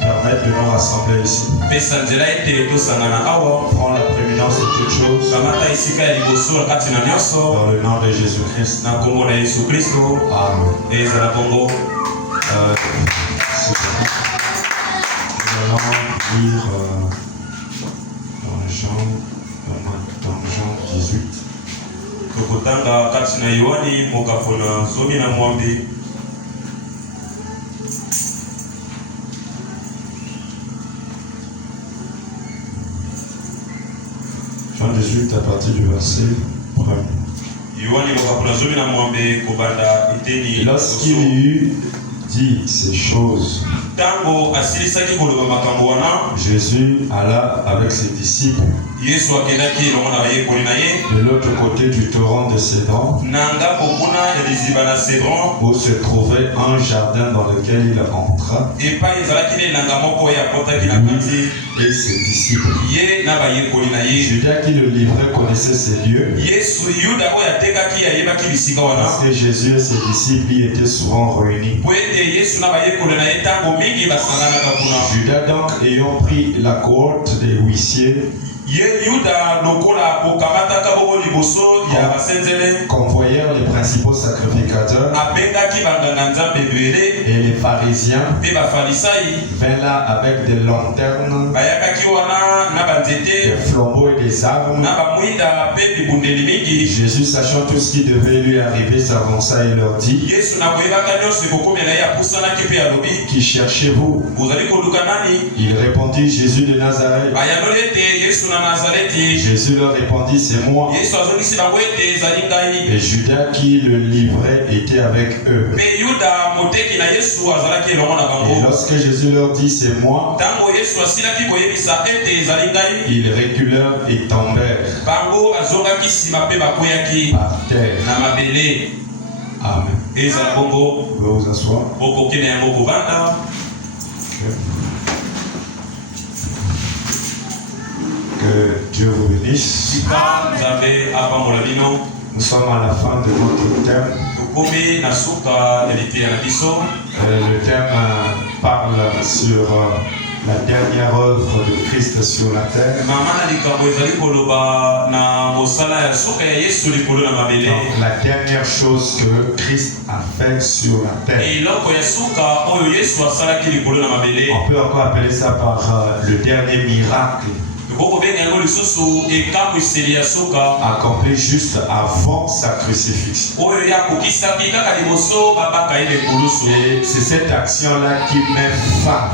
permettre de nous rassembler ici. Prends la prééminence de toutes choses. Dans le nom de Jésus-Christ. Amen. Nous allons lire dans Jean 18. Jean 18 à partir du verset 1. Lorsqu'il eut dit ces choses, Jésus alla avec ses disciples de l'autre côté du torrent de Cédron, où se trouvait un jardin dans lequel il entra, lui et ses disciples. Judas qui le livrait connaissait ces lieux, parce que Jésus et ses disciples y étaient souvent réunis. Judas donc, ayant pris la cohorte des huissiers, convoyèrent les principaux sacrificateurs et les pharisiens, vinrent là avec des lanternes, des flambeaux et des armes. Jésus, sachant tout ce qui devait lui arriver, s'avança et leur dit: Qui cherchez-vous? Il répondit: Jésus de Nazareth. Jésus leur répondit: C'est moi. Et Judas qui le livrait était avec eux. Et lorsque Jésus leur dit: C'est moi, ils reculèrent et tombèrent par terre. Amen. Vous pouvez vous asseoir. Que Dieu vous bénisse. Nous sommes à la fin de notre thème. Le thème parle sur la dernière œuvre de Christ sur la terre. Donc, la dernière chose que Christ a fait sur la terre. On peut encore appeler ça par le dernier miracle accompli juste avant sa crucifixion. Et c'est cette action-là qui met fin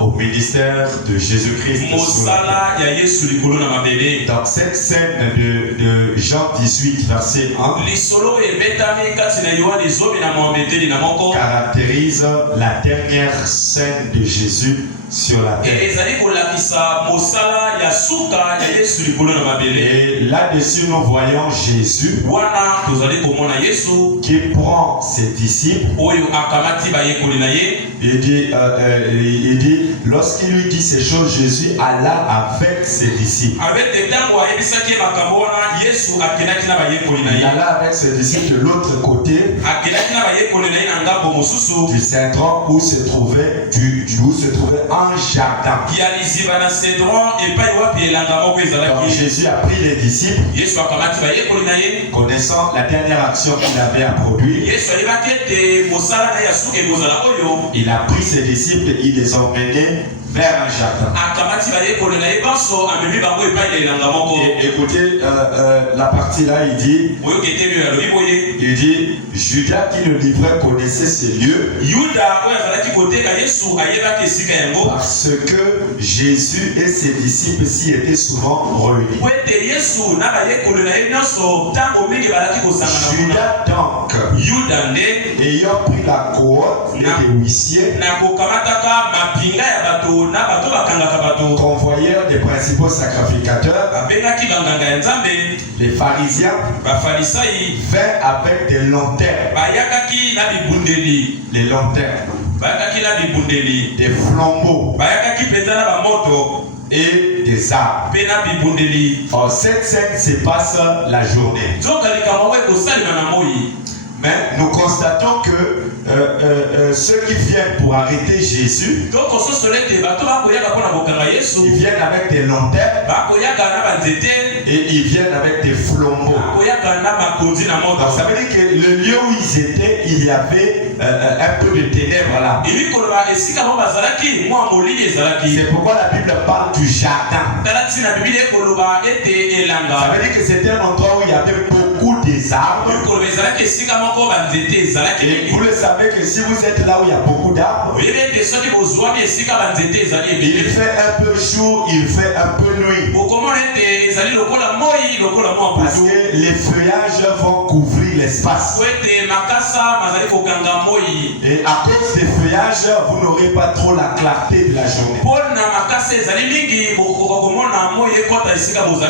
au ministère de Jésus-Christ. Dans cette scène de Jean 18, verset 1, caractérise la dernière scène de Jésus sur la terre. Et là-dessus, nous voyons Jésus qui prend ses disciples. Il dit, lorsqu'il lui dit ces choses, Jésus alla avec ses disciples. Il alla avec ses disciples de l'autre côté du Cédron où se trouvait un jardin. Donc Jésus a pris les disciples, connaissant la dernière action qu'il avait à produire. Il a pris ses disciples et il les a emmenés vers un jardin. Et écoutez, la partie là, il dit, Judas qui le livrait connaissait ces lieux, parce que Jésus et ses disciples s'y étaient souvent réunis. Judas donc, ayant pris la cohorte des huissiers, convoyèrent des principaux sacrificateurs, les pharisiens, vinrent avec des lanternes, les lanternes, des flambeaux et des armes. Or, cette scène se passe la journée. Mais nous constatons que ceux qui viennent pour arrêter Jésus, ils viennent avec des lanternes et ils viennent avec des flambeaux. Donc ça veut dire que le lieu où ils étaient, il y avait un peu de ténèbres là. C'est pourquoi la Bible parle du jardin. Ça veut dire que c'était un endroit où il y avait beaucoup des arbres. Et vous le savez que si vous êtes là où il y a beaucoup d'arbres, il fait un peu jour, il fait un peu nuit. Parce que les feuillages vont couvrir l'espace. Et à cause des feuillages, vous n'aurez pas trop la clarté de la journée.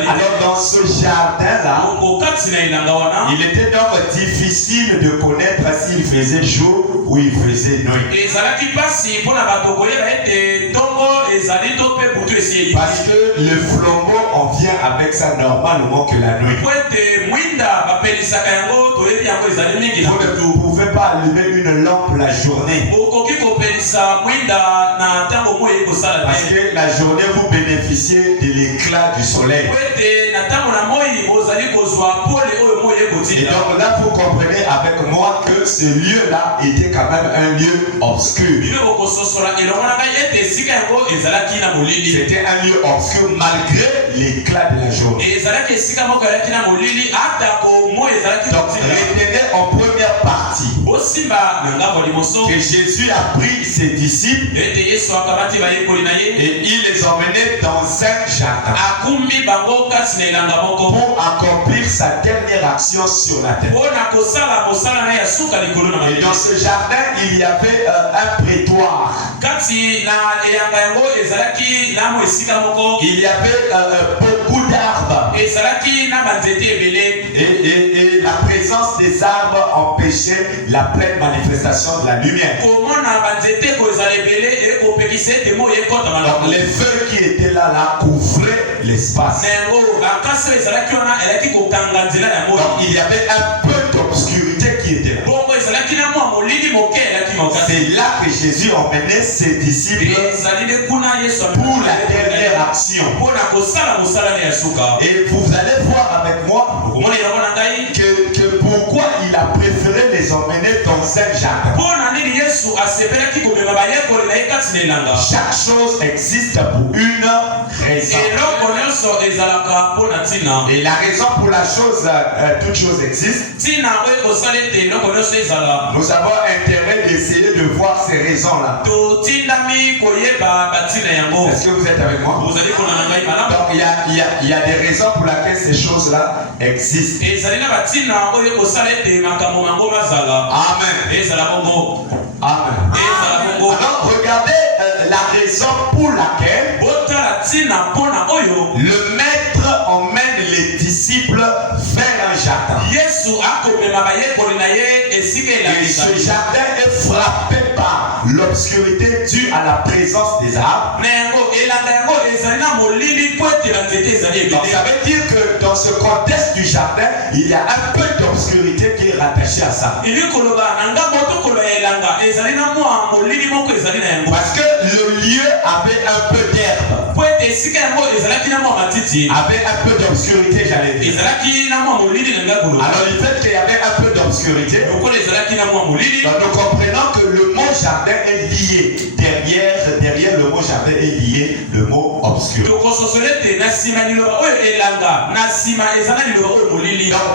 Alors dans ce jardin-là, il était donc difficile de connaître s'il faisait jour ou il faisait nuit. Parce que le flambeau, on vient avec ça normalement que la nuit. Vous ne pouvez pas allumer une lampe la journée. Parce que la journée, vous bénéficiez de l'éclat du soleil. Et donc là, vous comprenez avec moi que ce lieu-là était quand même un lieu obscur. C'était un lieu obscur malgré l'éclat de la journée. Donc retenez en première partie que Jésus a pris ses disciples et il les a emmenés dans un jardin pour accomplir sa dernière action sur la terre. Et dans ce jardin, il y avait un prétoire. Il y avait beaucoup d'arbres. Et la présence des arbres empêchait la pleine manifestation de la lumière. Donc les feux qui étaient là couvraient l'espace. Donc il y avait un peu d'obscurité qui était là. C'est là que Jésus emmenait ses disciples pour la dernière action. Et vous allez voir avec moi que pourquoi il a préféré les emmener dans un jardin. Chaque chose existe pour une raison. Et la raison pour la chose, toute chose existe. Nous avons intérêt d'essayer de voir ces raisons-là. Est-ce que vous êtes avec moi? Donc il y a des raisons pour lesquelles ces choses-là existent. Amen. Amen. Alors regardez la raison pour laquelle le maître emmène les disciples vers un jardin. Et ce jardin est frappé par l'obscurité due à la présence des arbres. Donc ça veut dire que dans ce contexte du jardin, il y a un peu d'obscurité qui est rattachée à ça. Parce que le lieu avait un peu d'herbe. Avait un peu d'obscurité, j'allais dire. Alors le fait qu'il y avait un peu d'obscurité, nous comprenons que le mot jardin est lié. Derrière le mot jardin est lié le mot obscur. Donc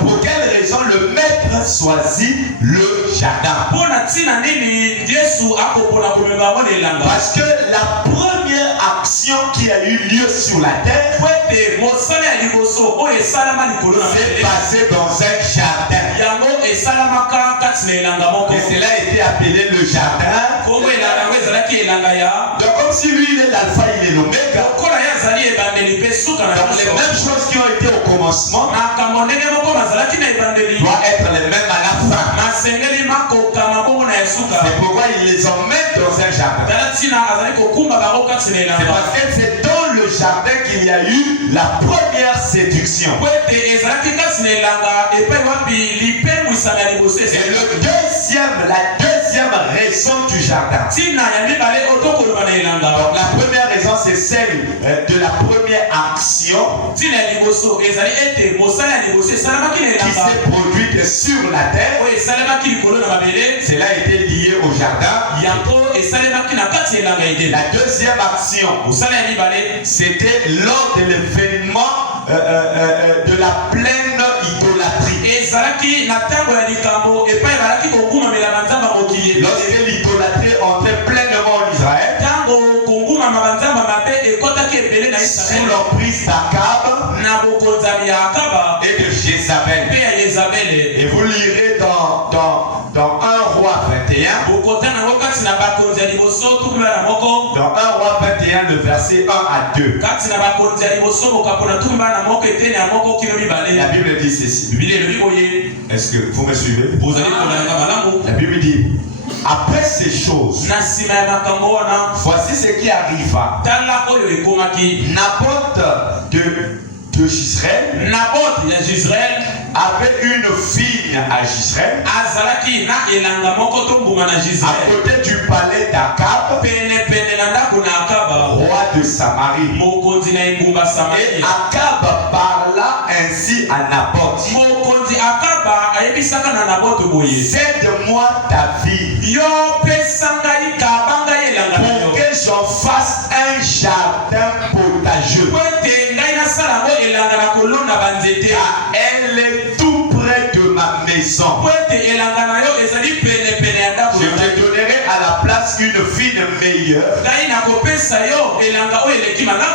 pour quelle raison le maître choisit le jardin? Parce que la première action qui a eu lieu sur la terre s'est passée dans un jardin. Et cela a été appelé le jardin. Donc comme si lui il est l'alpha, il est l'oméga. Donc les mêmes choses qui ont été au commencement doivent être les mêmes à la fin. C'est pourquoi il les emmène dans un jardin. C'est parce que c'est dans le jardin qu'il y a eu la première séduction. Et la deuxième raison du jardin. Donc, la première raison, c'est celle de la première action qui s'est produite sur la terre. Cela a été lié au jardin. La deuxième action, c'était lors de l'événement de la pleine idolâtrie. Lorsque l'idolâtrie entrait pleinement en Israël, sous l'emprise d'Akab et de Jézabel. Et vous lirez dans 1 Roi 21, dans 1 Roi 21, le verset 1 à 2. La Bible dit ceci. Est-ce que vous me suivez? La Bible dit: après ces choses, voici ce qui arriva. Naboth de Jezreel avait une fille à Jezreel, à côté du palais d'Akab, roi de Samarie. Et Akab parla ainsi à Naboth: cède-moi ta vie pour que j'en fasse un jardin potageux. Elle est tout près de ma maison. Je te donnerai à la place une fille meilleure.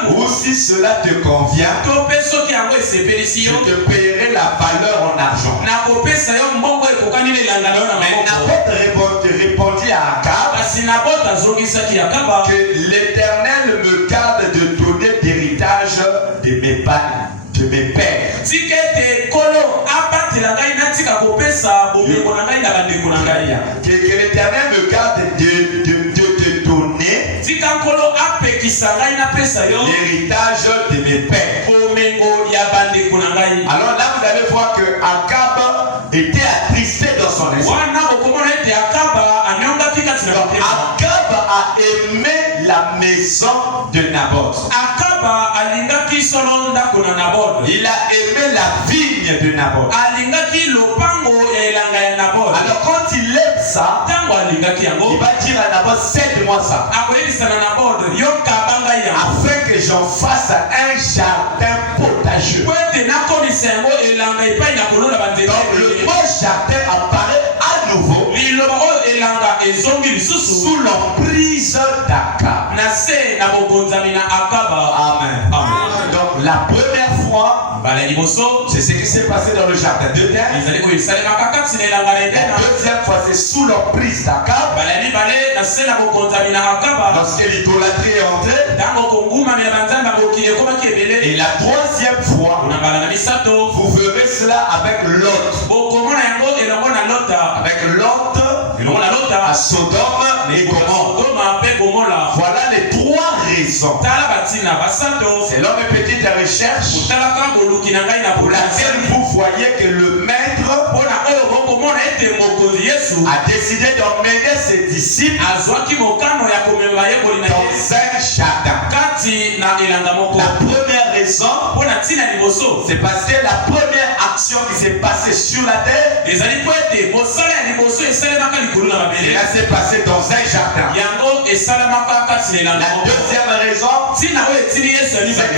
Ou si cela te convient, je te paierai la valeur en argent. Mais Naboth répondit à Akab que l'Éternel me garde de donner d'héritage de mes pères. Que l'Éternel me garde de te donner l'héritage de mes pères. Alors là, vous allez voir que Akab était attristé dans son esprit. Akab a aimé la maison de Naboth. Il a aimé la vigne de Naboth. Alors quand il aime ça, il va dire à Naboth: cède-moi ça, afin que j'en fasse un jardin potageux. Donc le mot jardin apparaît à nouveau sous l'emprise d'Akab. Amen. Donc la première fois, c'est ce qui s'est passé dans le jardin d'Éden. La deuxième fois, c'est sous l'emprise d'Akab. Lorsque l'idolâtrie est entrée. Et la troisième fois, vous verrez cela avec Lot. Avec Lot à Sodome et Gomorrhe. Voilà les trois raisons. Selon mes petites recherches, pour laquelle vous voyez que le maître a décidé d'emmener ses disciples dans un jardin. La première raison, c'est parce que la première action qui s'est passée sur la terre, cela s'est passé dans un jardin. La deuxième raison, c'est que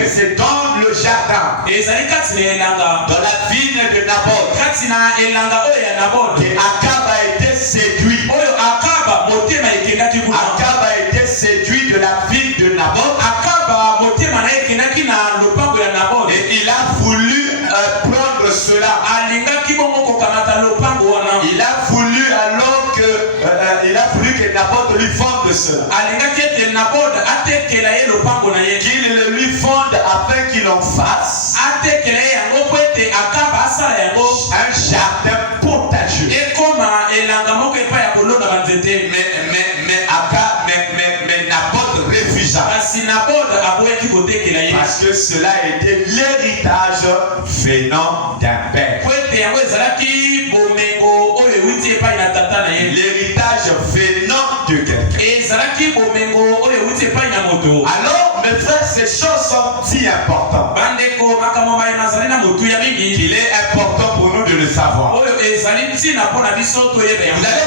c'est dans le jardin, dans la vigne de Naboth, que Akab a été séduit. Akab a été séduit de la vigne de Naboth. Et il a voulu prendre cela. Il a voulu alors que que Naboth lui vende cela. Qu'il le lui vende afin qu'il en fasse un jardin potageux. Mais Naboth refusa. Parce que cela était l'héritage venant d'un père. L'héritage venant de quelqu'un. Alors, mes frères, ces choses sont si importantes qu'il est important pour nous de le savoir. Vous allez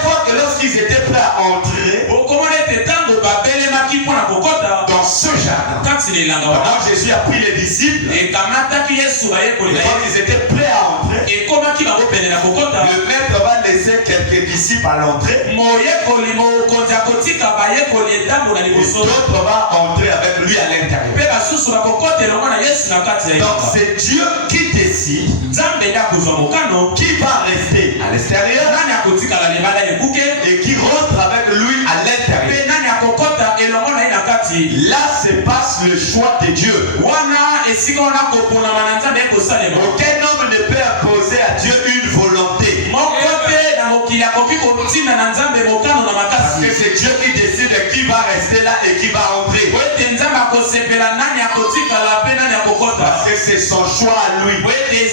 voir que lorsqu'ils étaient prêts à entrer dans ce jardin, quand Jésus a pris les disciples, et quand ils étaient prêts à entrer, le maître va laisser quelques disciples à l'entrée, et d'autres vont entrer avec lui à l'intérieur. Donc c'est Dieu qui décide qui va rester à l'extérieur et qui rentre avec lui à l'intérieur. Là se passe le choix de Dieu. Aucun homme ne peut imposer à Dieu une volonté. Parce que c'est Dieu qui décide qui va rester là et qui va entrer. Parce que c'est son choix à lui. Et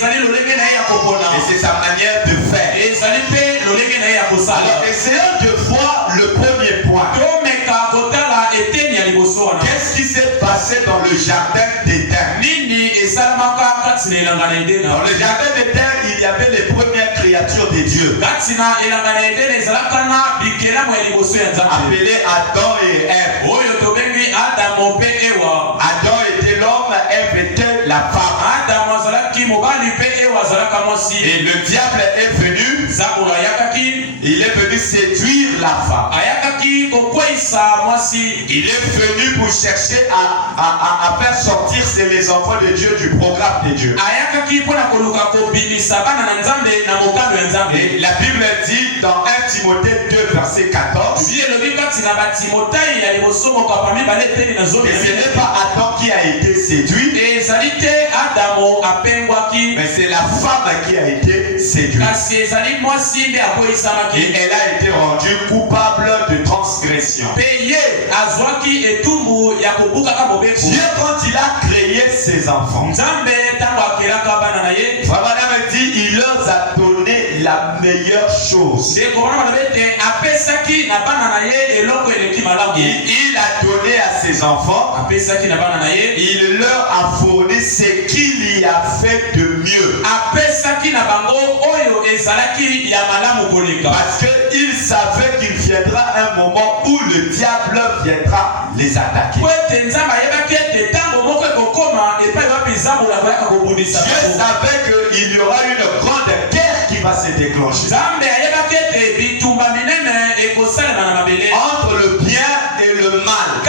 c'est sa manière de faire. Alors essayons de voir le premier point. Qu'est-ce qui s'est passé dans le jardin d'Éden? Dans le jardin d'Éden, il y avait les premières créatures de Dieu, appelées Adam et Ève. Adam était l'homme, Ève était la femme. Et le diable est venu, il est venu séduire la femme. Il est venu pour chercher à faire sortir les enfants de Dieu du programme de Dieu. Et la Bible dit dans 1 Timothée 2 verset 14, et ce n'est pas Adam qui a été séduit, mais c'est la femme qui a été séduite. Et elle a été rendue coupable de transgression. Dieu, quand il a créé ses enfants, Abraham dit il leur a donné la meilleure chose. Il a donné à ses enfants, il leur a fourni ce qu'il y a fait de mieux. Parce qu'il savait qu'il viendra un moment où le diable viendra les attaquer. Dieu savait qu'il y aura une grande guerre qui va se déclencher entre le bien et le mal.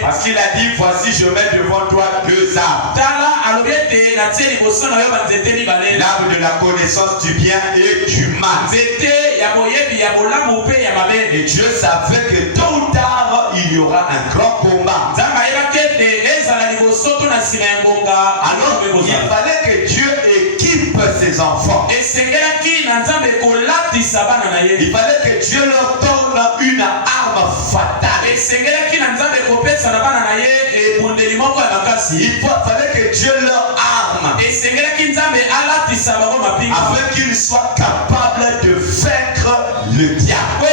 Parce qu'il a dit voici je mets devant toi deux arbres, l'arbre de la connaissance du bien et du mal. Et Dieu savait que tôt ou tard il y aura un grand combat. Alors il fallait que Dieu équipe ses enfants. Il fallait que Dieu leur donne une arme fatale. Il fallait que Dieu leur arme afin qu'ils soient capables de vaincre le diable.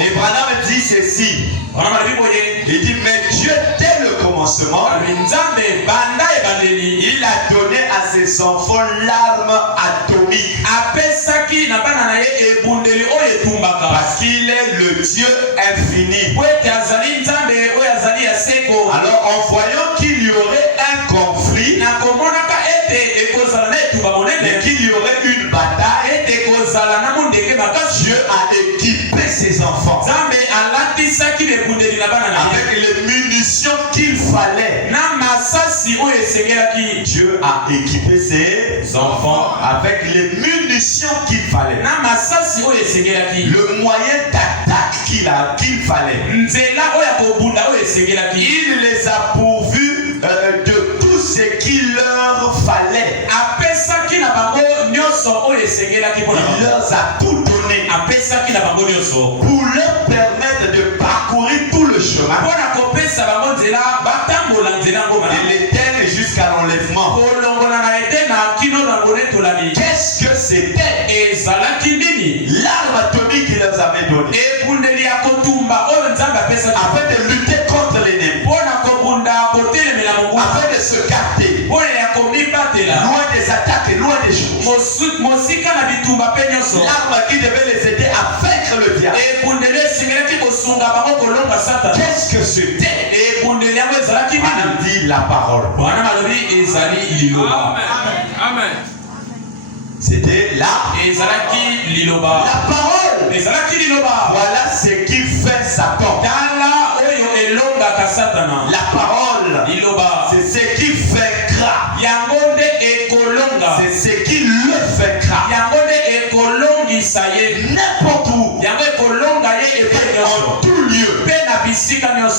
Et Branham dit ceci. Il dit mais Dieu dès le commencement, il a donné à ses enfants l'arme atomique. Parce qu'il est le Dieu infini. Alors en voyant qu'il y aurait un conflit et qu'il y aurait une bataille, Dieu a équipé ses enfants avec les munitions qu'il fallait. Dieu a équipé ses enfants avec les munitions qu'il fallait, le moyen d'attaque qu'il fallait. Il les a pourvus de tout ce qu'il leur fallait. Il leur a tout donné pour leur permettre de parcourir Et l'éternel jusqu'à l'enlèvement. Qu'est-ce que c'était? L'arme atomique qu'il leur avait donnée afin de lutter contre l'ennemi, afin de se garder loin des attaques et loin des choses. L'arme qui devait les aider à vaincre le diable. Qu'est-ce que c'était? On dit la parole. Amen. C'était la parole. Voilà ce qui fait Satan. La parole, c'est ce qui vaincra. C'est ce qui le vaincra. N'importe où, en tout lieu.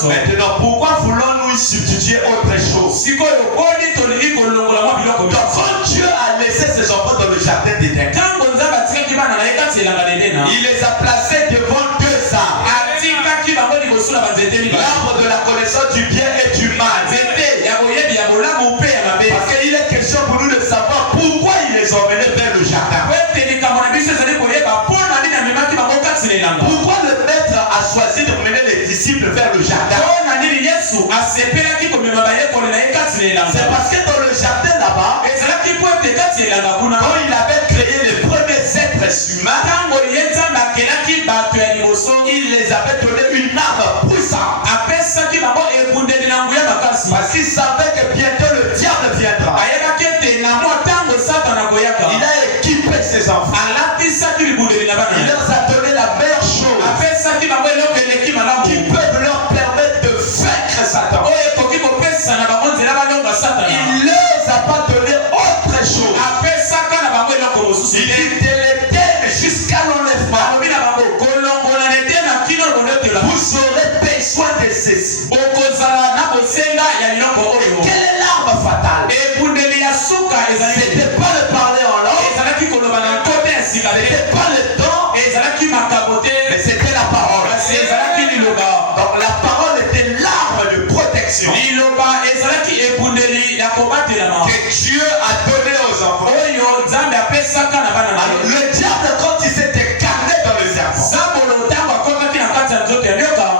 Maintenant, pourquoi voulons-nous substituer autre chose? Donc, quand Dieu a laissé ses enfants dans le jardin d'Éden, il les a placés devant deux arbres. L'arbre de la connaissance du bien et du mal. Parce qu'il est question pour nous de savoir pourquoi il les a emmenés vers le jardin. Pourquoi le maître a choisi de mener les disciples vers le jardin? C'est parce que dans le jardin là-bas, quand il avait créé les premiers êtres humains, il les avait donné une arme puissante. Parce qu'il savait que bientôt le diable viendra. Il a équipé ses enfants. Il leur a donné la meilleure chose qui peut leur permettre de vaincre Satan. Il ne leur a pas donné autre chose. Il dit de l'éternel jusqu'à l'enlèvement. Vous aurez besoin de ceci. Quelle est l'arme fatale? C'était pas de parler en langue. C'était pas le temps. Mais c'était la parole. Donc la parole était l'arme de protection que Dieu a donné aux enfants. Alors, le diable, quand il s'est incarné dans le serpent,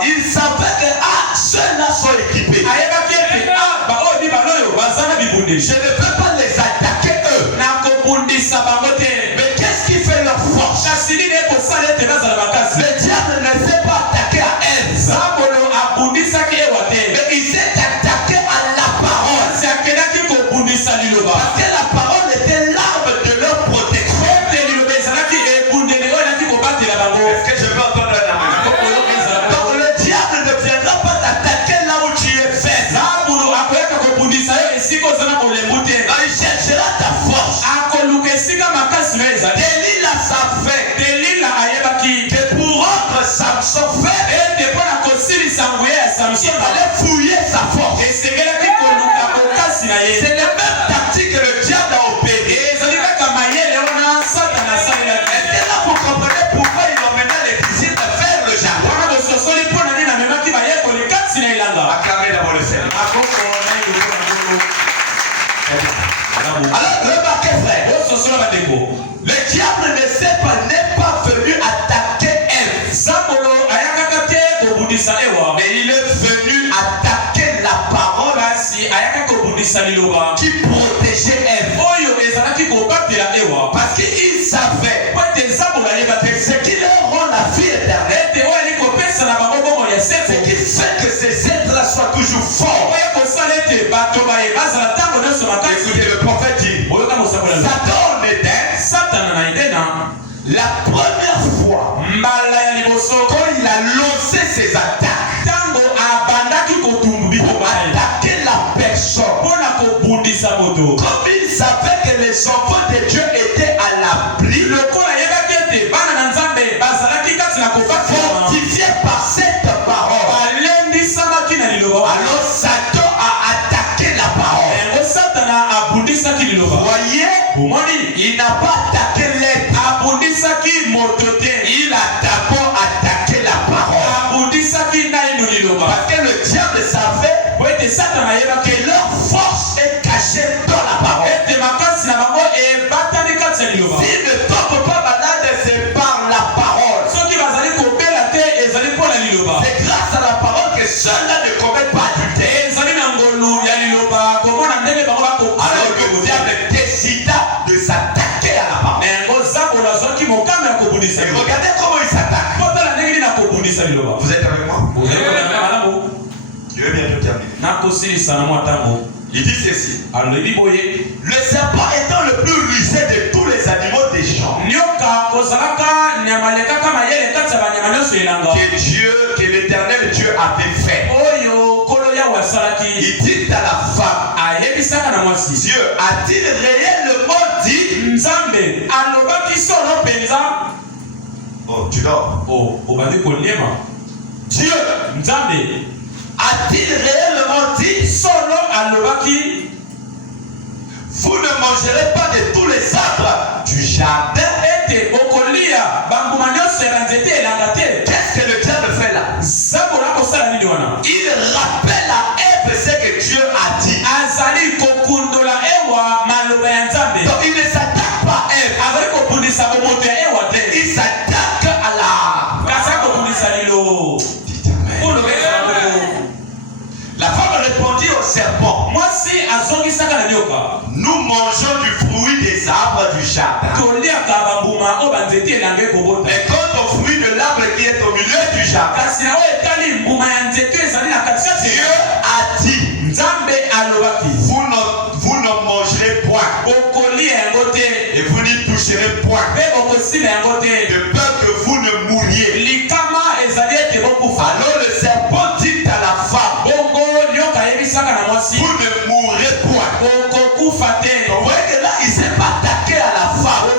il savait que ceux-là sont équipés. Je ne peux pas les attaquer eux. Mais qu'est-ce qui fait leur force? Le diable ne s'est pas attaqué à Ève. Mais il s'est attaqué à la parole. Parce que la parole était l'arme de leur protection. Est-ce que je peux entendre un amen? Donc le diable ne viendra pas t'attaquer là où tu es faible. Il cherchera ta force. Délile à sa fête. Que pour rendre Samson faible, il fallait fouiller sa force. C'est la même tactique que le diable a opéré. Et là vous comprenez pourquoi il emmena les disciples vers le jardin. Acclamez d'abord le Seigneur. Alors remarquez frère, le diable n'est pas venu attaquer Ève. Mais il est venu attaquer la parole qui protégeait Ève. Parce qu'il savait que ce qui leur rend la vie éternelle, c'est qui fait que ces êtres-là soient toujours forts. Écoutez, le prophète dit, Satan en Éden, la première fois, quand il a lancé ses attaques, pour attaquer la personne, comme il savait que les enfants de Dieu étaient à l'abri, fortifiés par cette parole, alors Satan a attaqué la parole. Voyez, il n'a pas attaqué l'être. Il a d'abord attaqué la parole. Parce que le diable savait que leur force est cachée dans la parole. S'ils ne tombent pas malades, c'est par la parole. C'est grâce à la parole que ceux-là ne commettent pas d'adultère. Alors le diable décida de s'attaquer à la parole. Et regardez comment il s'attaque. Vous êtes avec moi? Je vais bientôt terminer. Il dit ceci. Le serpent étant le plus rusé de tous les animaux des champs, que l'Éternel Dieu avait fait. Il dit à la femme, Dieu a-t-il réellement dit? Oh, tu dors. Dieu a-t-il réellement dit? Vous ne mangerez pas de tous les arbres du jardin. Qu'est-ce que le diable fait là? Il rappelle à Ève ce que Dieu a dit. Donc il ne s'attaque pas à Ève. Il s'attaque à la... La femme répondit au serpent, nous mangeons du fruit des arbres du jardin. Mais quant au fruit de l'arbre qui est au milieu du jardin, Dieu a dit, vous ne mangerez point et vous n'y toucherez point, de peur que vous ne mouriez. Alors le serpent dit à la femme, vous ne mourrez point. Vous voyez que là, il ne s'est pas attaqué à la femme.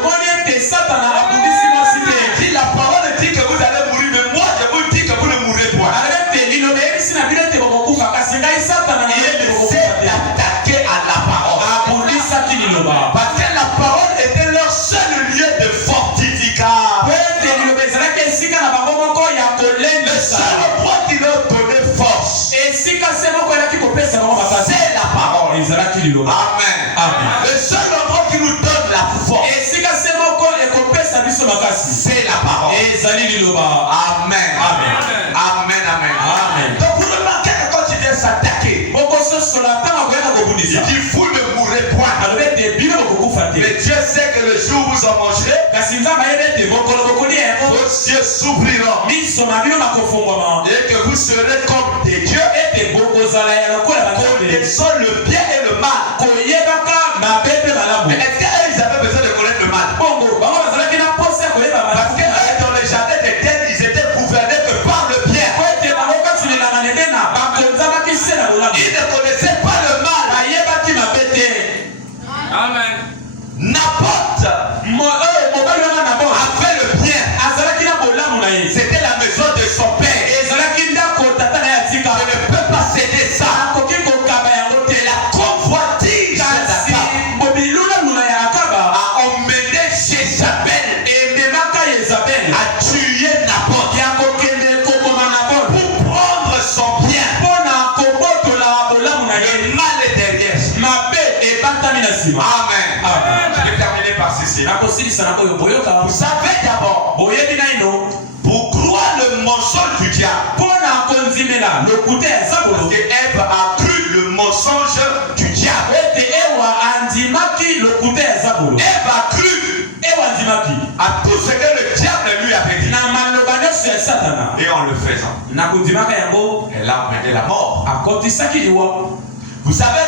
Il dit, la parole dit que vous allez mourir, mais moi je vous dis que vous ne mourrez point. Il s'est attaqué à la parole. Parce que la parole était leur seul lieu de fortification. Le seul endroit qui leur donnait force, c'est la parole. Amen. Le seul endroit qui nous donne la force, c'est la parole. Amen. Amen. Donc vous remarquez que quand tu viens s'attaquer, il dit vous ne mourrez point. Mais Dieu sait que le jour où vous en mangerez, vos yeux s'ouvriront et que vous serez comme des dieux, connaissant le bien et le mal. Mais est-ce qu'ils avaient besoin de connaître le mal? Parce que dans le jardin d'Éden, ils étaient gouvernés que par le bien. Ils ne connaissaient pas le mal. Amen. Naboth avait le bien. C'était la maison de son père. Je ne peux pas céder ça. Et la convoitise a emmené Jézabel à tuer Naboth pour prendre son bien. Le mal est derrière. Amen. Je vais terminer par ceci. Vous savez d'abord, pour croire le mensonge du diable, parce que Ève a cru le mensonge du diable. Ève a cru à tout ce que le diable lui avait dit. Et en le faisant, elle a amené la mort. Vous savez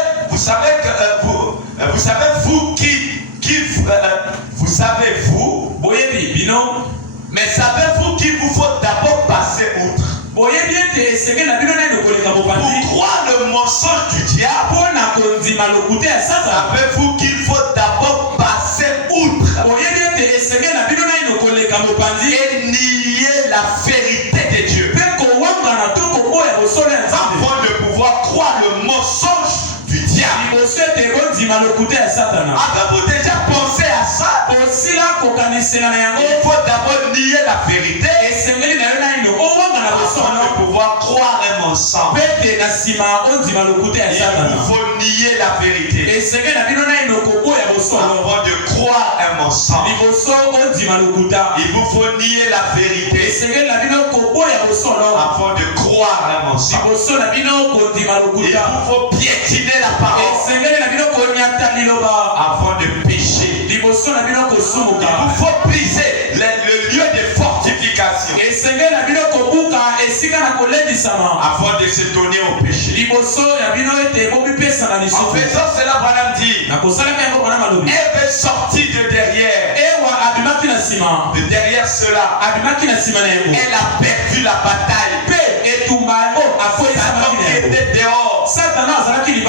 mais savez-vous qu'il vous faut d'abord passer outre? Pour croire le mensonge du diable, savez-vous qu'il faut d'abord passer outre et nier la vérité de Dieu avant de pouvoir croire le mensonge du diable? Avez-vous déjà pensé à ça? Il faut d'abord nier la vérité avant de pouvoir croire un mensonge. faut nier la vérité avant de croire un mensonge. Il vous faut nier la vérité avant de croire un mensonge. Il vous faut piétiner la parole avant de pécher. Il vous faut briser le lieu de fortification avant de se donner au péché. En faisant cela, Branham dit, Ève est sortie de derrière. De derrière cela, elle a perdu la bataille. Satan qui était dehors, il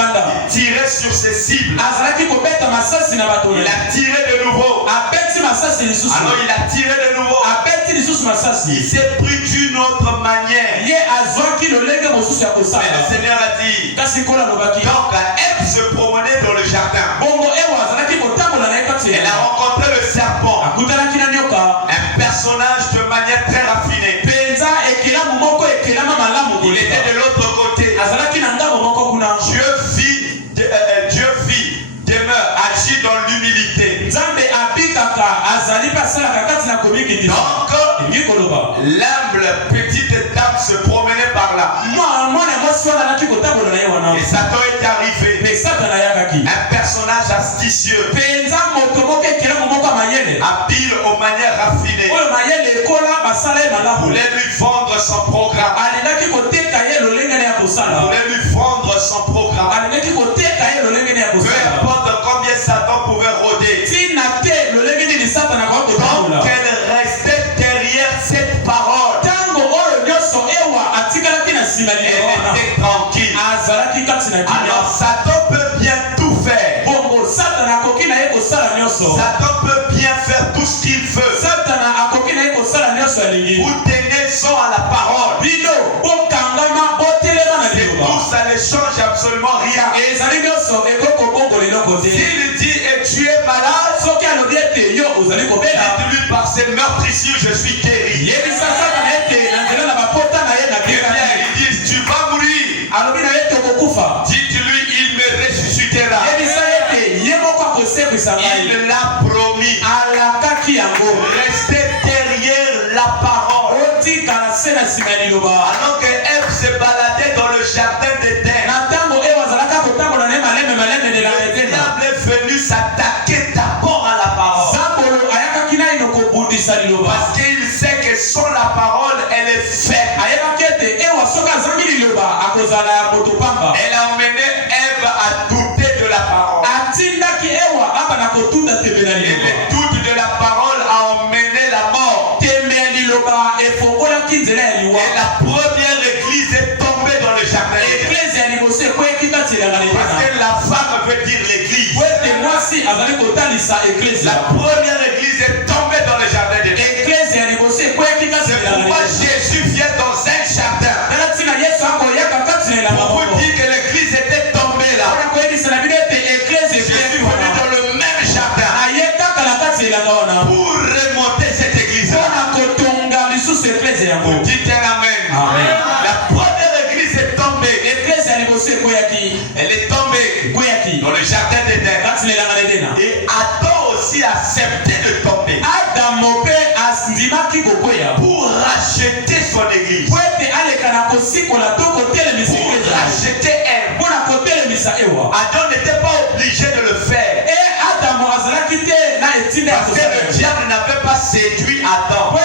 tirait sur ses cibles. Il a tiré de nouveau. Alors il a tiré de nouveau. Il s'est pris d'une autre manière. Mais le Seigneur a dit, donc Ève se promenait dans le jardin. Elle a rencontré le serpent, un personnage de manière très raffinée. Il était de l'autre côté. Dieu vit, demeure, agit dans l'humilité. Donc, l'humble petite dame se promenait par là. Et Satan est arrivé. Un personnage astucieux, habile aux manières raffinées, voulait lui vendre son programme. Voulait lui vendre son programme. Peu importe combien Satan pouvait rôder. Donc qu'elle restait derrière cette parole. Elle était tranquille. Alors Satan peut bien tout faire. Satan peut bien faire tout ce qu'il veut. Vous tenez son à la parole. Tout ça ne change absolument rien. S'il dit et tu es malade, dites-lui par ces meurtrissures je suis guéri. Il dit tu vas mourir. Dites-lui il me ressuscitera. Il l'a promis. Restez derrière la parole. Alors que Ève se baladait dans le jardin d'Éden, le diable est venu s'attaquer d'abord à la parole. Parce qu'il sait que sans la parole, elle est faible. Elle a emmené Ève à douter de la parole. Et le doute de la parole a emmené la mort. Et la première église est tombée dans le jardin. Parce que la femme veut dire l'église. La première église est tombée dans le jardin de Dieu. C'est pourquoi Jésus vient dans un jardin pour vous dire que l'église était tombée là. Jésus est venu dans le même jardin pour remonter cette église là. Vous dites un amen. La première église est tombée. Elle est tombée dans le jardin d'Éden. Et Adam aussi a accepté de tomber pour racheter son église. Pour racheter Ève. Adam n'était pas obligé de le faire. Parce que le diable n'avait pas séduit Adam.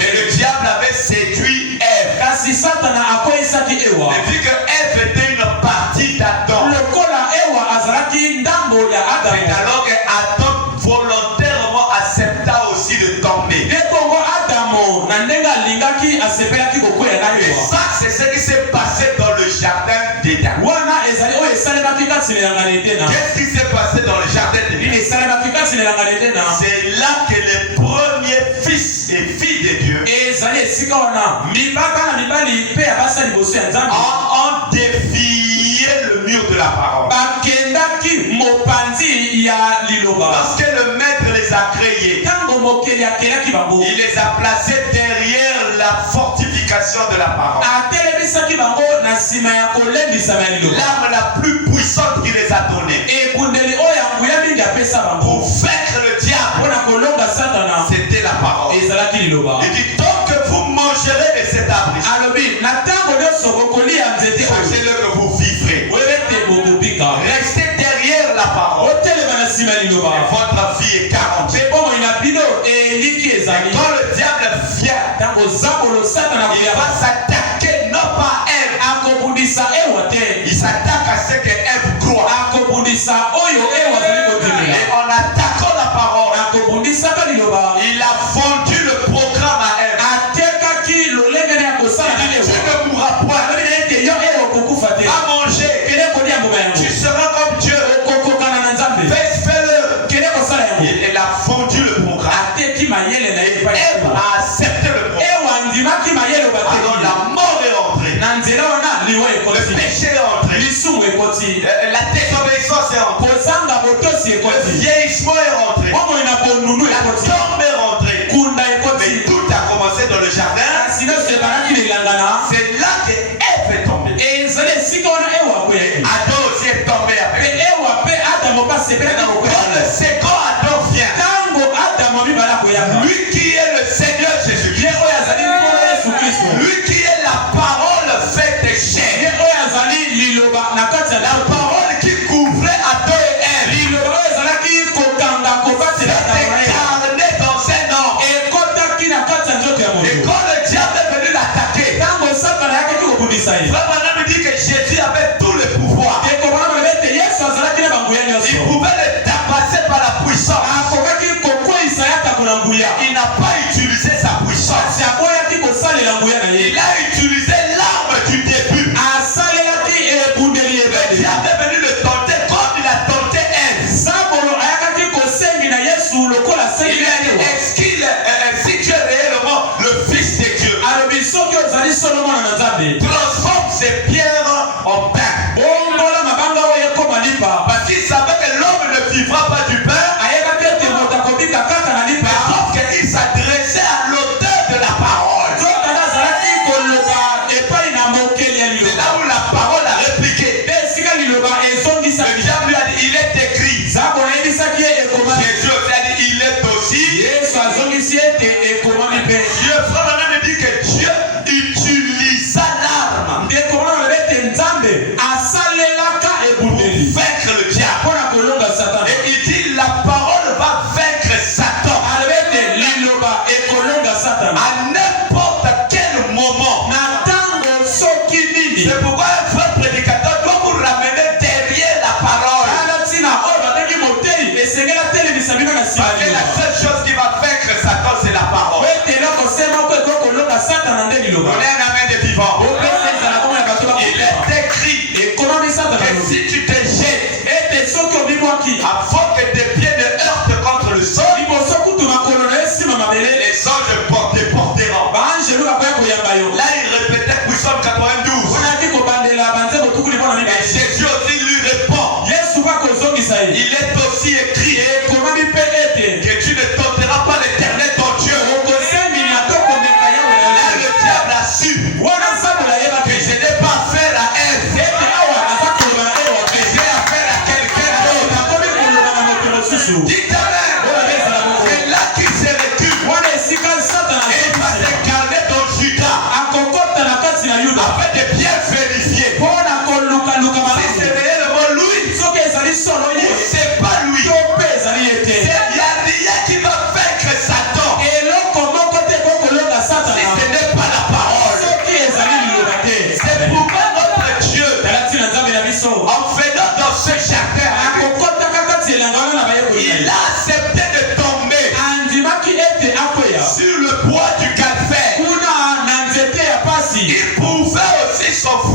Et le diable avait séduit Ève. Et vu que Ève était une partie d'Adam, c'est alors que Adam volontairement accepta aussi de tomber. Et ça, c'est ce qui s'est passé dans le jardin d'Éden. Qu'est-ce qui s'est passé dans le jardin d'Éden? C'est là que les premiers fils et filles de Dieu ont défié le mur de la parole. Lorsque le maître les a créés, il les a placés derrière la fortification prédication de la parole. L'arme la plus puissante qu'il les a donnée pour vaincre le diable, c'était la parole. Il dit, tant que vous mangerez de cet arbre, sachez-le que vous vivrez. Restez derrière la parole. Et votre vie est garantie. Et quand le diable vient, il va s'attaquer non pas à Ève. Il s'attaque à ce que Ève croit. Et en attaquant la parole, il a vendu le programme à Ève. Tu ne mourras point. Va manger. Tu seras comme Dieu. Fais-le. Il a vendu le programme. Ève a accepté le programme. Alors la mort est entrée. Le péché est entré. La désobéissance est entrée. Le vieillissement est rentré. La tombe est rentrée. Mais tout a commencé dans le jardin. C'est là que Ève est tombée. Adam aussi est tombé avec. Quand le second Adam vient, lui qui est le Seigneur Jésus-Christ, lui qui est la parole faite chair, la parole qui couvrait Adam et Ève, s'est incarnée dans un homme. Et quand le diable est venu l'attaquer, Frère me dit que Jésus avait tout le pouvoir. Il pouvait le tabasser par la puissance. Il n'a pas utilisé sa puissance. Il a utilisé l'arme du début. Le diable est venu le tenter comme il a tenté Ève. Il a dit, est-ce qu'il si tu es réellement le Fils de Dieu, transforme ces pierres en pain. Parce qu'il savait que l'homme ne vivra pas du pain, sauf qu'il s'adressait à l'auteur de la parole. C'est là où la parole a répliqué. Le diable lui a dit, il est écrit. Jésus aussi a dit, il est aussi. Dieu, frère, me dit que Dieu utilisa l'arme pour vaincre le diable. Et il dit, la parole va vaincre Satan. À n'importe quel moment. C'est pourquoi un vrai prédicateur doit vous ramener derrière la parole. Parce que la seule chose qui va vaincre Satan, c'est la parole. Donnez un amen de vivant. Il est écrit que si tu te jettes, avant que tes pieds ne heurtent contre le sol, les anges te porteront. Là, il répétait puissance 92. Et Jésus aussi lui répond. Il est aussi écrit que tu ne tenteras pas l'Éternel ton Dieu. Là, le diable a su que je n'ai pas affaire à Ève, mais j'ai affaire à quelqu'un d'autre. Dites amen. C'est là qu'il se recule. Et il va s'incarner dans Judas afin de bien vérifier si c'est réellement lui ou c'est pas lui. Il n'y a rien qui va vaincre Satan si ce n'est pas la parole. C'est pourquoi notre Dieu, en venant dans ce jardin, il a accepté de tomber sur le bois du calvaire. Il pouvait aussi s'offrir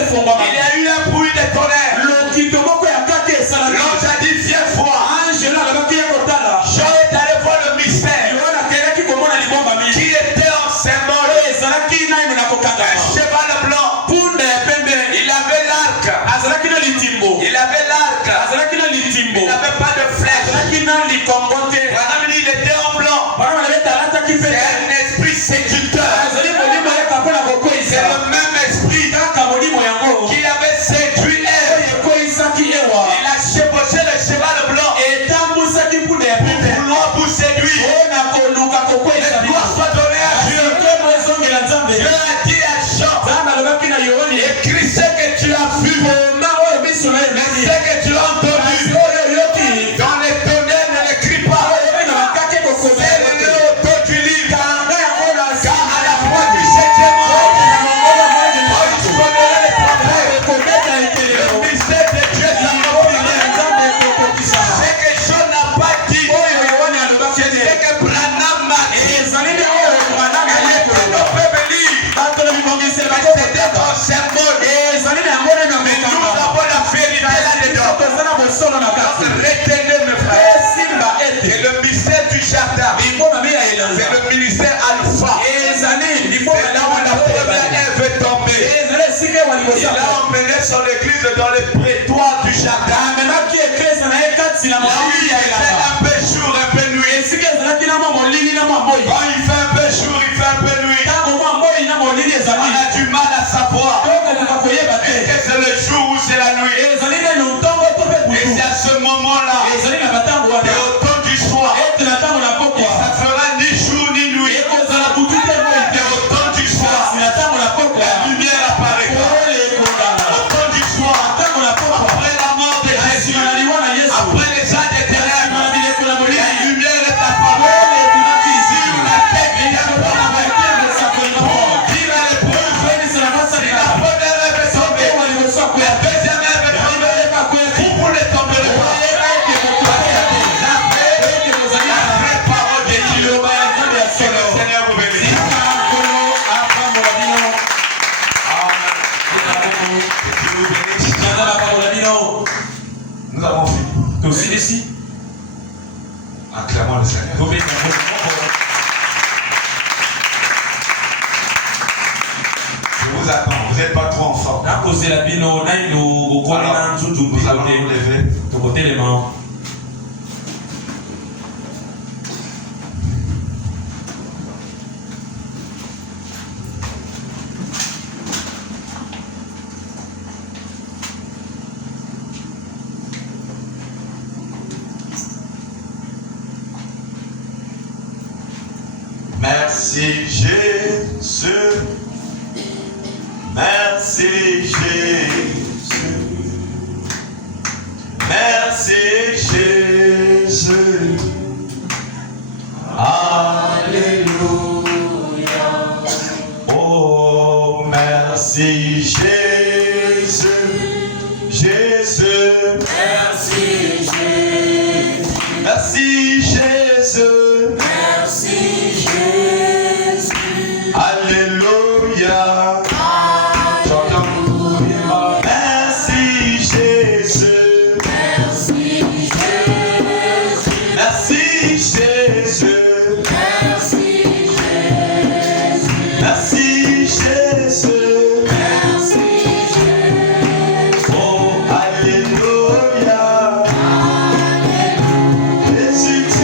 Il y a eu un bruit de tonnerre. L'ange a dit viens voir. Jean est allé voir le mystère. Qui était en symbole? Un cheval blanc. Il avait l'arc. Il avait l'arc. Il n'avait pas de flèche. Il était en blanc. C'est un esprit séducteur. C'est le même esprit qui avait séduit Ève. Il a chevauché le cheval blanc pour vouloir vous séduire. La gloire soit donnée à Dieu. Dieu a dit à Jean, écris ce que tu as vu, mais ce que tu as entendu. Dans les tonnerres, ne l'écris pas. C'est le auteur du livre. Car à la fin du 7e mois, je connaîrai les problèmes. Le mystère de Dieu s'accomplit. Ce que Jean n'a pas dit, c'est ce que Branham m'a dit. C'était un symbole. Mais nous avons la vérité là-dedans. Retenez mes frères. C'est le mystère du jardin. C'est le ministère alpha. C'est là où la première Ève est tombée. Il a emmené son église dans les prétoires du jardin. Là où il fait un peu jour, un peu nuit. Quand il fait un peu jour, il fait un peu nuit. On a du mal à savoir. Est-ce que c'est le jour ou c'est la nuit? Et c'est à ce moment-là, et au temps du soir, ça fera ni jour ni nuit. Et au temps du soir, la lumière apparaîtra. Au temps du soir, après la mort de Jésus, après les âges des ténèbres, la lumière est apparue. Sur la tête, il y a un point. Dire à l'épouse, si la première Ève est tombée, la deuxième Ève est tombée, vous pouvez tomber le pas. La vraie parole de Dieu, que le Seigneur vous bénisse. Nous avons fini. Acclamons le Seigneur. Je vous attends, vous n'êtes pas trop en forme. Nous allons nous lever. Merci Jésus. Merci Jésus. Merci Jésus. Alléluia. Oh, merci Jésus. Jésus. Merci Jésus. Merci Jésus. Merci Jésus. Alléluia. Merci Jésus. Merci Jésus. Merci Jésus. Merci Jésus. Merci Jésus. Merci Jésus. Oh, alléluia. Alléluia. Jésus.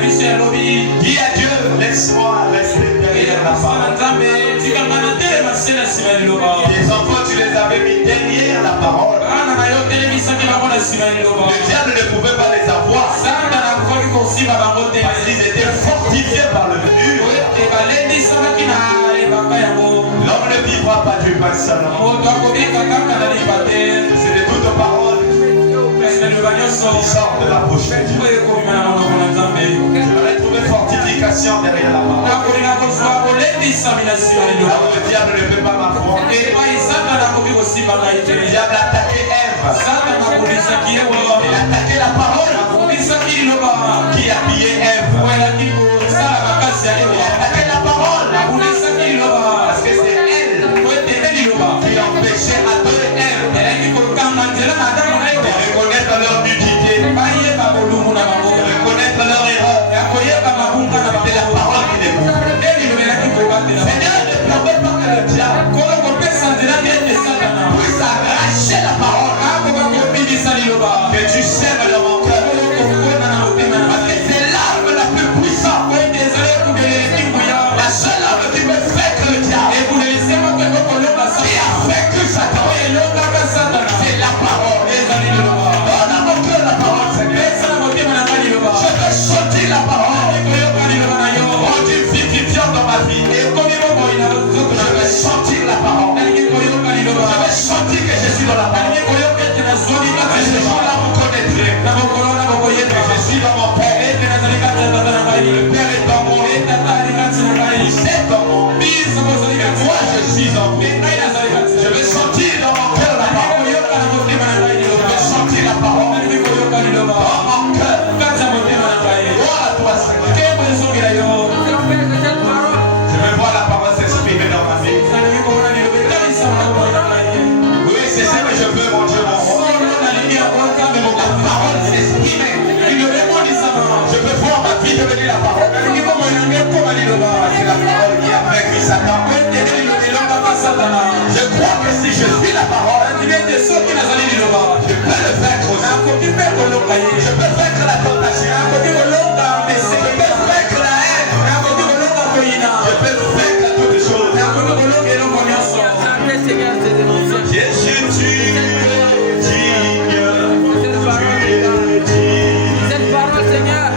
Dis à Dieu, laisse-moi rester derrière la parole. Les enfants, tu les avais mis derrière la parole. Le diable ne pouvait pas les avoir. Parce qu'ils étaient fortifiés par le mur. L'homme ne vivra pas du pain seulement. C'est de toute parole qui sort de la bouche de Dieu. Je vais trouver fortification derrière la parole. Le diable ne peut pas m'avoir. Le diable a attaqué Ève. Il a attaqué la parole qui a pillé Ève. Il a attaqué la parole parce que c'est elle qui empêchait Adam et Ève de reconnaître leur nudité, de reconnaître leur erreur. C'était la parole qui les couvrait. Seigneur, ne permets pas que le diable puisse arracher la parole que tu sèmes dans mon cœur. Parce que c'est l'arme la plus puissante. La seule arme qui me fait que le diable, qui a fait que Satan, c'est la parole. Donne à mon cœur la parole, Seigneur. Je veux sortir la parole. Oh Dieu vivifiant dans ma vie. Je veux sentir la parole. Je veux sentir que je suis dans la parole. Que ce jour-là vous connaîtrez. Que je suis dans mon Père. Le Père est dans moi. Il est dans moi. Et moi je suis en lui. Je veux sentir dans mon cœur la parole. Je veux sentir la parole dans mon cœur. Gloire à toi, Seigneur. Je veux voir la parole s'exprimer dans ma vie. Oui, c'est ça que je veux, mon Dieu, mon roi. La parole s'exprimer. Je veux voir ma vie devenir la parole. C'est la parole qui a vaincu Satan. Je crois que si je suis la parole, je peux le vaincre aussi. Je peux vaincre la tentation. Je peux vaincre la haine. Je peux vaincre toutes choses. Jésus, tu es digne. Cette parole, Seigneur.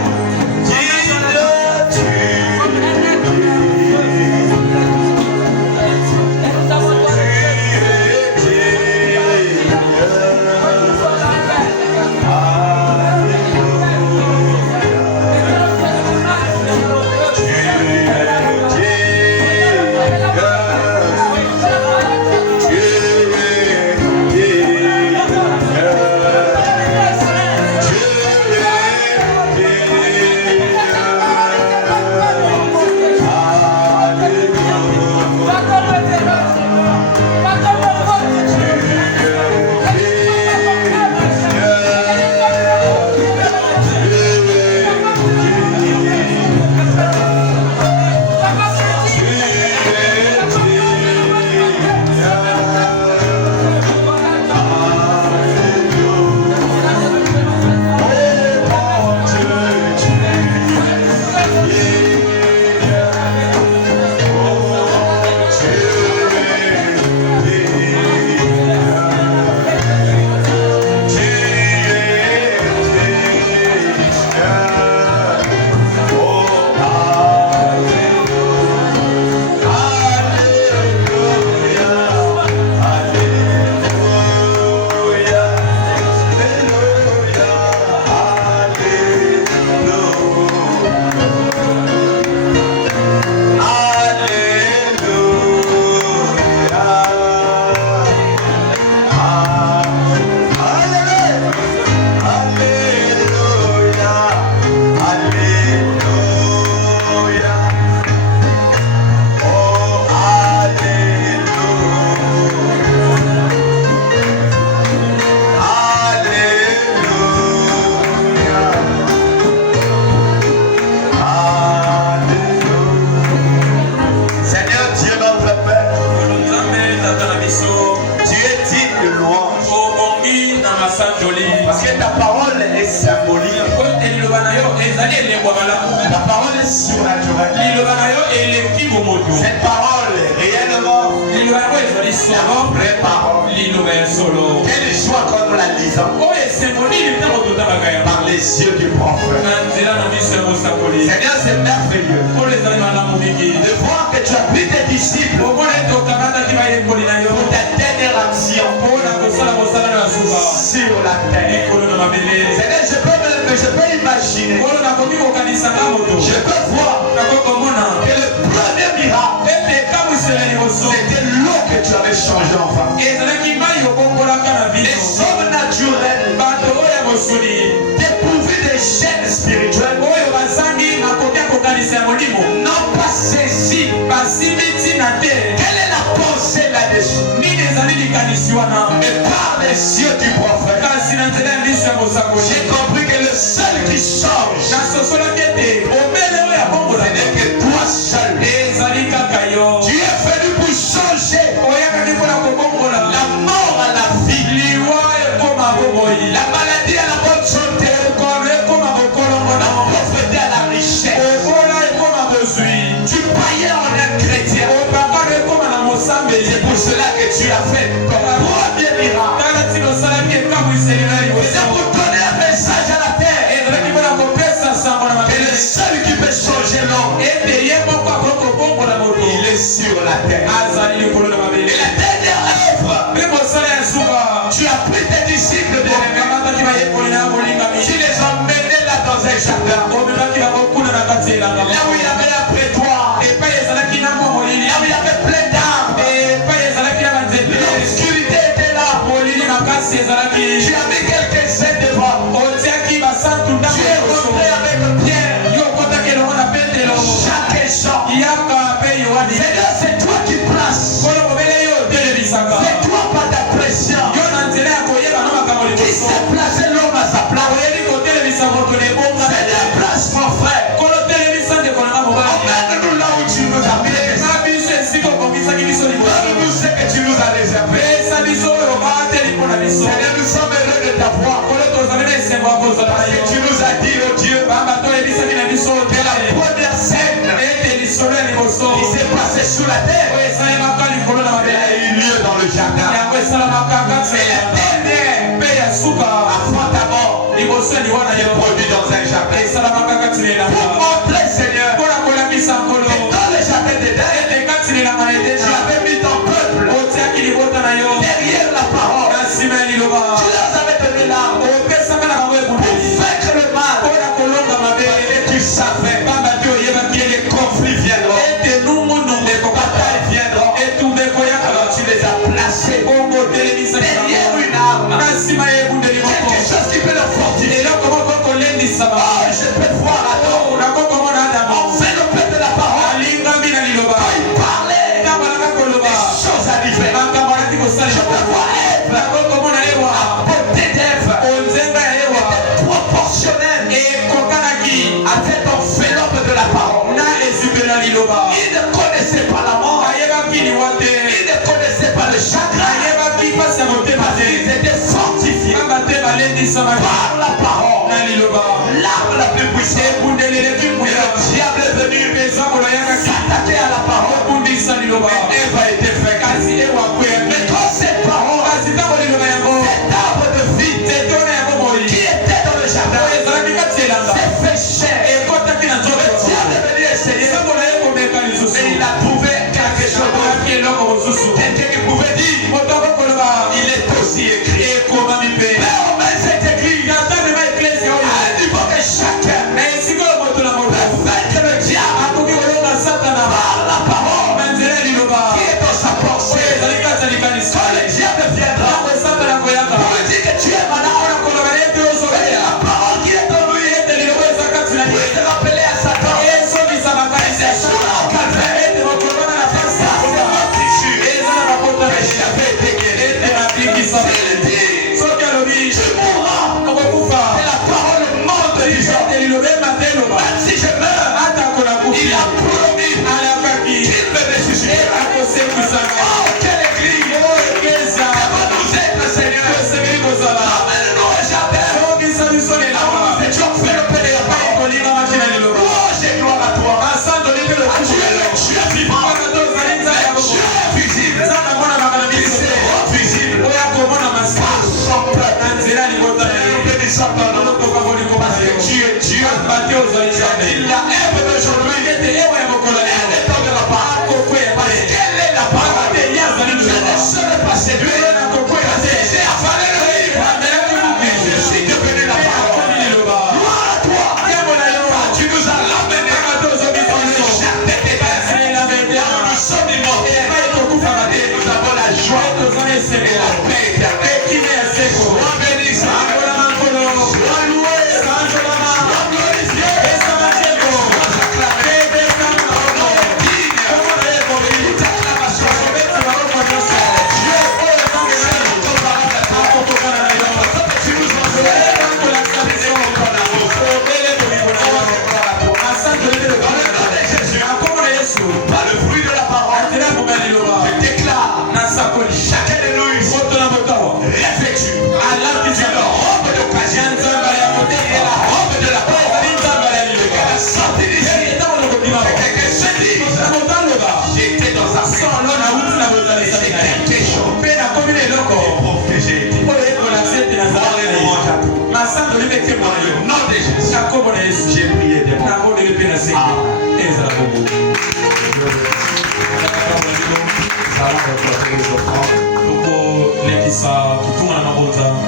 La parole est surnaturelle. Cette parole est réellement la vraie parole. Quelle joie quand nous la lisons par les yeux du prophète. Seigneur, c'est merveilleux de voir que tu as pris tes disciples pour ta dernière action sur la terre. Seigneur, je peux imaginer, je peux voir que le premier miracle, c'était l'eau que tu avais changé en vin. Les hommes naturels dépourvus des chaînes spirituelles n'ont pas saisi quelle est la pensée là-dessus. Mais par les yeux du prophète, j'ai compris que le seul qui change, ce n'est que toi seul. Tu es venu pour changer la mort à la vie, la maladie à la bonne santé, la pauvreté à la richesse, du païen en un chrétien. C'est pour cela que tu as fait ton premier miracle. C'est pour donner un message à la terre. Et le seul qui peut changer l'homme, il est sur la terre. Et la dernière œuvre, tu as pris tes disciples, tu les as emmenés là dans un jardin, là où il y avait un prétoire, là où il y avait plein d'arbres, l'obscurité était là. Tu as mis quelques-uns devant. Tu es rentré avec Pierre, chaque Jean. Seigneur, c'est toi qui places. C'est toi par ta pression qui s'est placé l'homme à sa place. Seigneur, place mon frère. Emmène-nous là où tu nous as mis. Donne-nous ce que tu nous as réservé. Seigneur, nous sommes heureux de t'avoir. Parce que tu nous as dit, oh Dieu, que la première scène qui s'est passée sur la terre, elle a eu lieu dans le jardin. Et la dernière, avant ta mort, est produit dans un jardin. Pour montrer, Seigneur, que dans le jardin d'Éden, tu avais mis ton peuple derrière la parole. Tu leur avais donné l'arme pour vaincre le mal. Et tu savais que les conflits viendront, les batailles viendront. Alors tu les as placés derrière une arme, quelque chose qui peut leur fortifier. Oh, je peux voir alors, enfin le peuple de la parole, quand il parlait, des choses arrivaient. Je peux voir Ève, la beauté d'Ève était proportionnelle avec ton phénomène de la parole. Il ne connaissait pas la mort, il ne connaissait pas le chagrin, parce qu'ils étaient fortifiés par la parole. L'arme la plus puissante. Et le diable est venu s'attaquer à la parole. Et Ève a été vaincue. Mais quand cette parole, cet arbre de vie qui était dans le jardin, s'est fait chair. Le diable est venu essayer. Et il a trouvé quelque chose. Quelqu'un qui pouvait dire, il est aussi écrit. Mais on met cet écrit à un niveau que chacun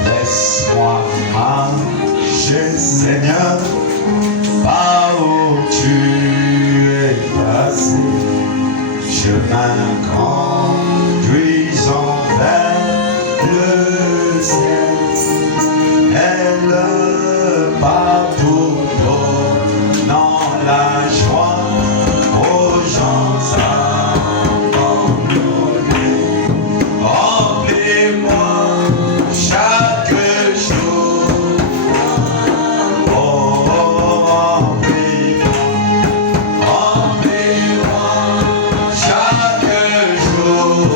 Laisse-moi marcher, Seigneur, par où tu es passé, chemin conduisant vers le ciel, et le partout donnant la joie aux gens abandonnés. Remplis-moi chaque jour, remplis-moi chaque jour.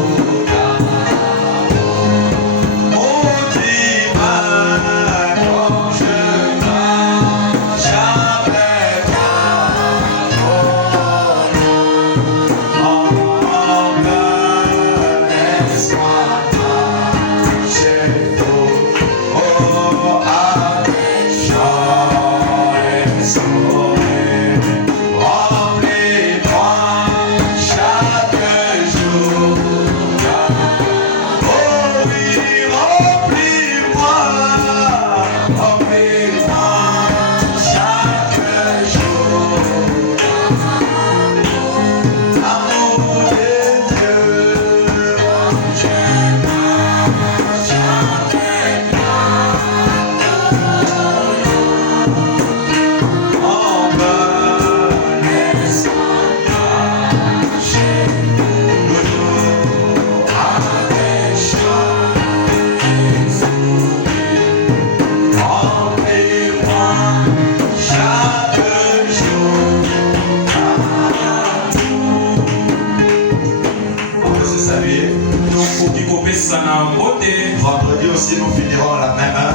Vendredi aussi, nous finirons à la même heure.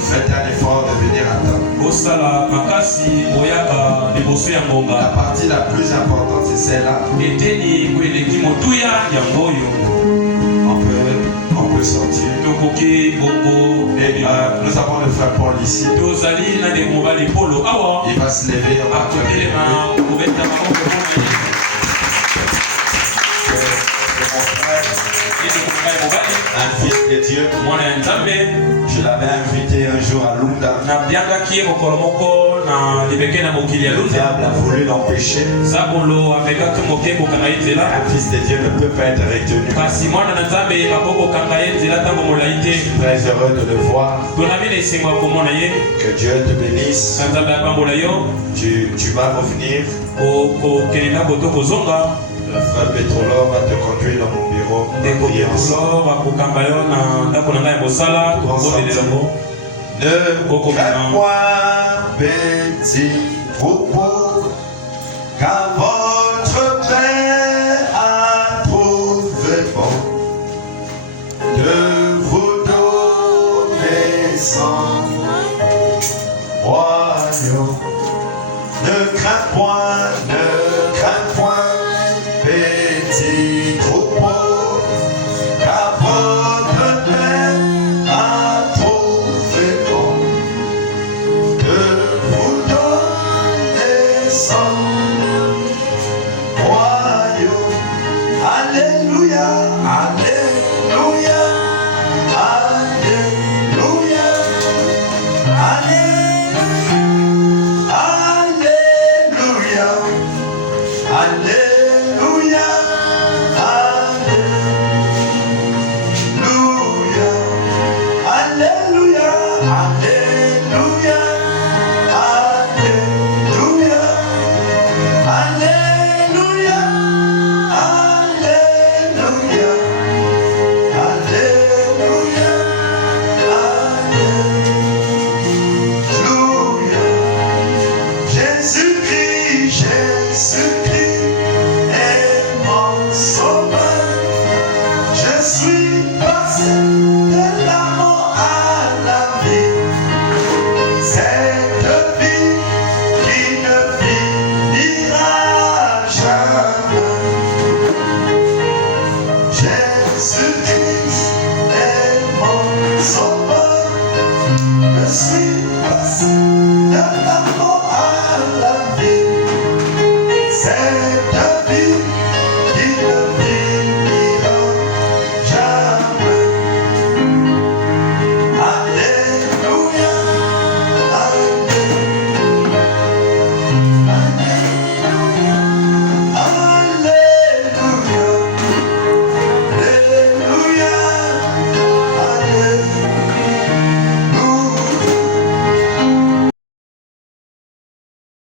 Faites un effort de venir à temps. La partie la plus importante, c'est celle-là. On peut sortir. Et nous avons le frère Paul ici. Il va se lever. Un fils de Dieu. Je l'avais invité un jour à Lunda. Le diable a voulu l'empêcher. Un fils de Dieu ne peut pas être retenu. Je suis très heureux de le voir. Que Dieu te bénisse. Tu vas revenir. Le frère Pétrolor va te conduire dans mon bureau. Ne crains point, petit troupeau, car votre Père a trouvé bon de vous donner son royaume. Ne crains point,